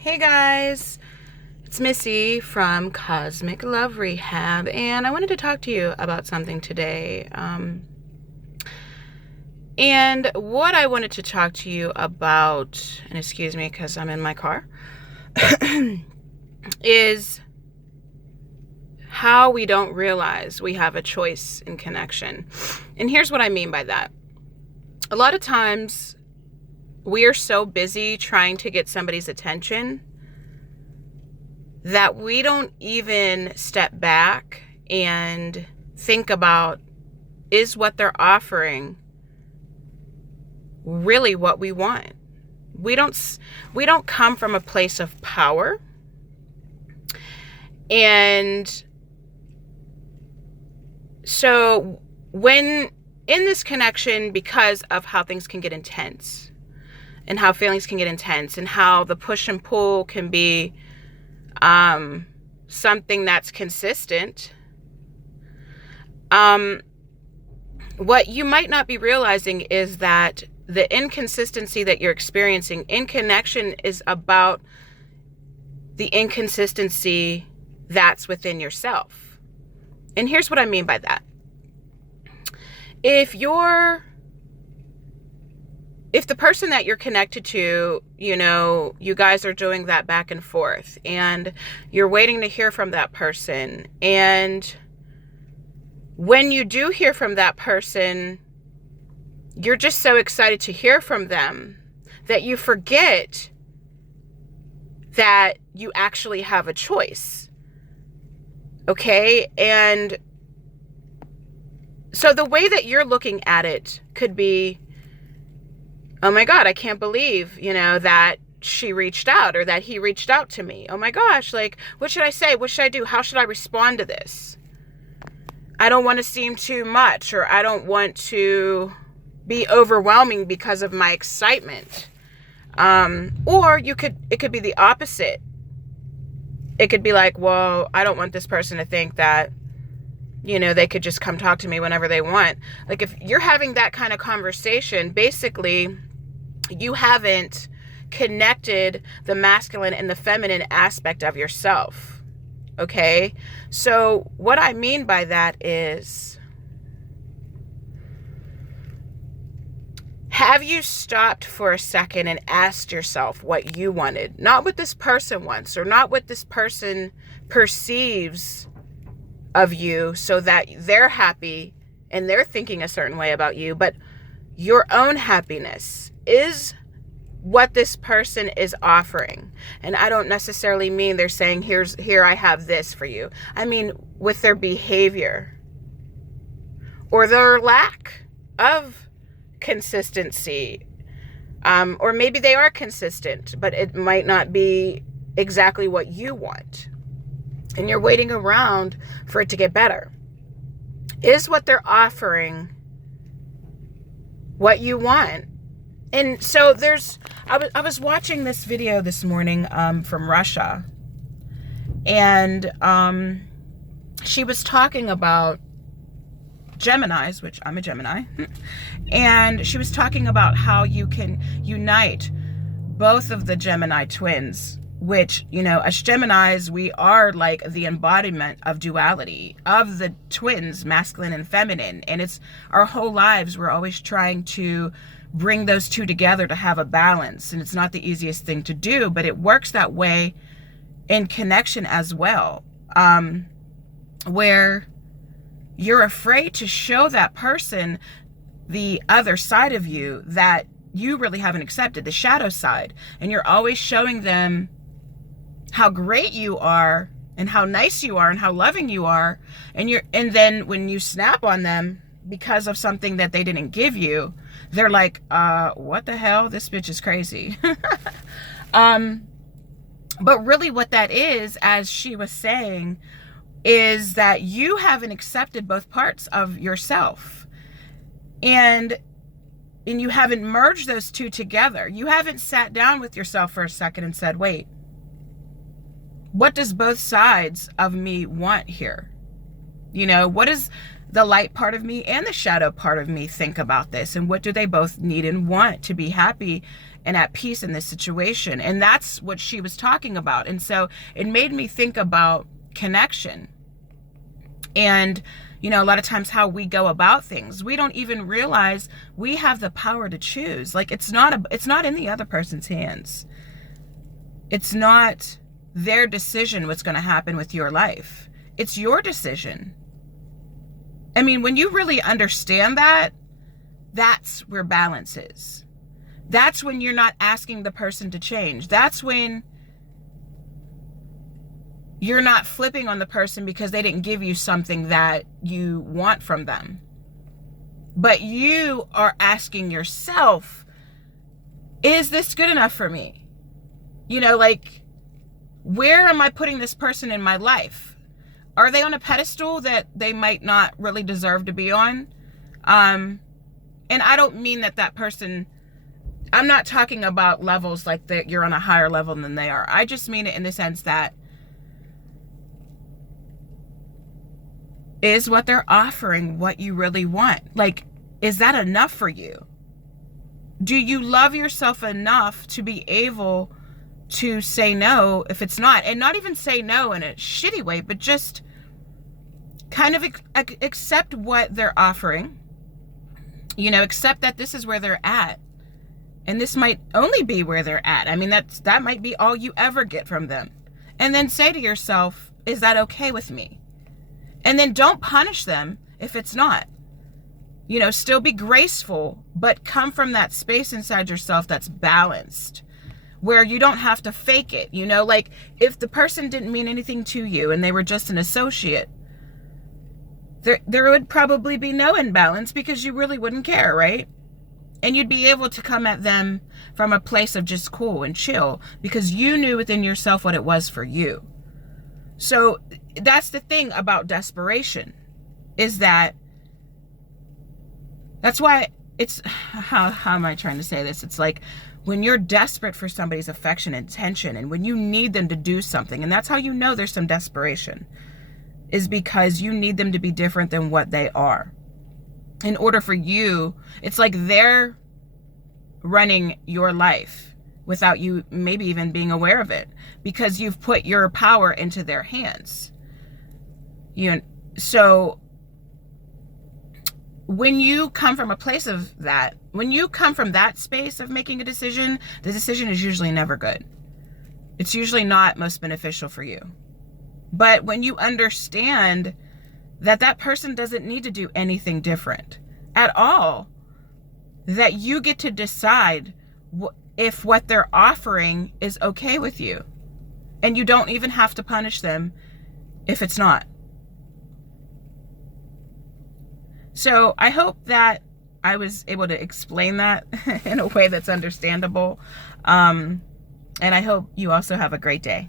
Hey guys, it's Missy from Cosmic Love Rehab, and I wanted to talk to you about something today. And what I wanted to talk to you about, and excuse me because I'm in my car, is how we don't realize we have a choice in connection. And here's what I mean by that. A lot of times, we are so busy trying to get somebody's attention that we don't even step back and think about, is what they're offering really what we want? We don't come from a place of power. And so when in this connection, because of how things can get intense, and how feelings can get intense, and how the push and pull can be something that's consistent. What you might not be realizing is that the inconsistency that you're experiencing in connection is about the inconsistency that's within yourself. And here's what I mean by that. If the person that you're connected to, you guys are doing that back and forth and you're waiting to hear from that person. And when you do hear from that person, you're just so excited to hear from them that you forget that you actually have a choice. Okay? And so the way that you're looking at it could be, oh my God, I can't believe, that she reached out or that he reached out to me. Oh my gosh, what should I say? What should I do? How should I respond to this? I don't want to seem too much, or I don't want to be overwhelming because of my excitement. Or it could be the opposite. It could be like, well, I don't want this person to think that, they could just come talk to me whenever they want. Like if you're having that kind of conversation, basically you haven't connected the masculine and the feminine aspect of yourself. Okay? So what I mean by that is, have you stopped for a second and asked yourself what you wanted? Not what this person wants, or not what this person perceives of you so that they're happy and they're thinking a certain way about you, but your own happiness is what this person is offering. And I don't necessarily mean they're saying, here, I have this for you. I mean, with their behavior or their lack of consistency. Or maybe they are consistent, but it might not be exactly what you want. And you're waiting around for it to get better. Is what they're offering what you want? And so I was watching this video this morning from Russia, and she was talking about Geminis, which I'm a Gemini, and she was talking about how you can unite both of the Gemini twins, which, as Geminis, we are like the embodiment of duality, of the twins, masculine and feminine. And it's our whole lives, we're always trying to bring those two together to have a balance. And it's not the easiest thing to do, but it works that way in connection as well, where you're afraid to show that person the other side of you that you really haven't accepted, the shadow side. And you're always showing them how great you are and how nice you are and how loving you are. And then when you snap on them because of something that they didn't give you, they're like, what the hell? This bitch is crazy. But really what that is, as she was saying, is that you haven't accepted both parts of yourself. And you haven't merged those two together. You haven't sat down with yourself for a second and said, wait, what does both sides of me want here? What does the light part of me and the shadow part of me think about this? And what do they both need and want to be happy and at peace in this situation. And that's what she was talking about. And so it made me think about connection. And, you know, a lot of times how we go about things, we don't even realize we have the power to choose. Like, it's not in the other person's hands. It's not their decision what's going to happen with your life. It's your decision. I mean, when you really understand that, that's where balance is. That's when you're not asking the person to change. That's when you're not flipping on the person because they didn't give you something that you want from them. But you are asking yourself, is this good enough for me? You know, like, where am I putting this person in my life? Are they on a pedestal that they might not really deserve to be on? And I don't mean that person, I'm not talking about levels like that you're on a higher level than they are. I just mean it in the sense that, is what they're offering what you really want? Like, is that enough for you? Do you love yourself enough to be able to say no if it's not? And not even say no in a shitty way, but just kind of accept what they're offering. You know, accept that this is where they're at. And this might only be where they're at. I mean, that might be all you ever get from them. And then say to yourself, is that okay with me? And then don't punish them if it's not. You know, still be graceful, but come from that space inside yourself that's balanced, where you don't have to fake it. You know, like, if the person didn't mean anything to you and they were just an associate, there would probably be no imbalance because you really wouldn't care, right? And you'd be able to come at them from a place of just cool and chill because you knew within yourself what it was for you. So that's the thing about desperation, is that's why it's, how am I trying to say this? It's like when you're desperate for somebody's affection and attention, and when you need them to do something, and that's how you know there's some desperation, is because you need them to be different than what they are. In order for you, it's like they're running your life without you maybe even being aware of it, because you've put your power into their hands. So when you come from a place of that, when you come from that space of making a decision, the decision is usually never good. It's usually not most beneficial for you. But when you understand that person doesn't need to do anything different at all, that you get to decide if what they're offering is okay with you, and you don't even have to punish them if it's not. So I hope that I was able to explain that in a way that's understandable. And I hope you also have a great day.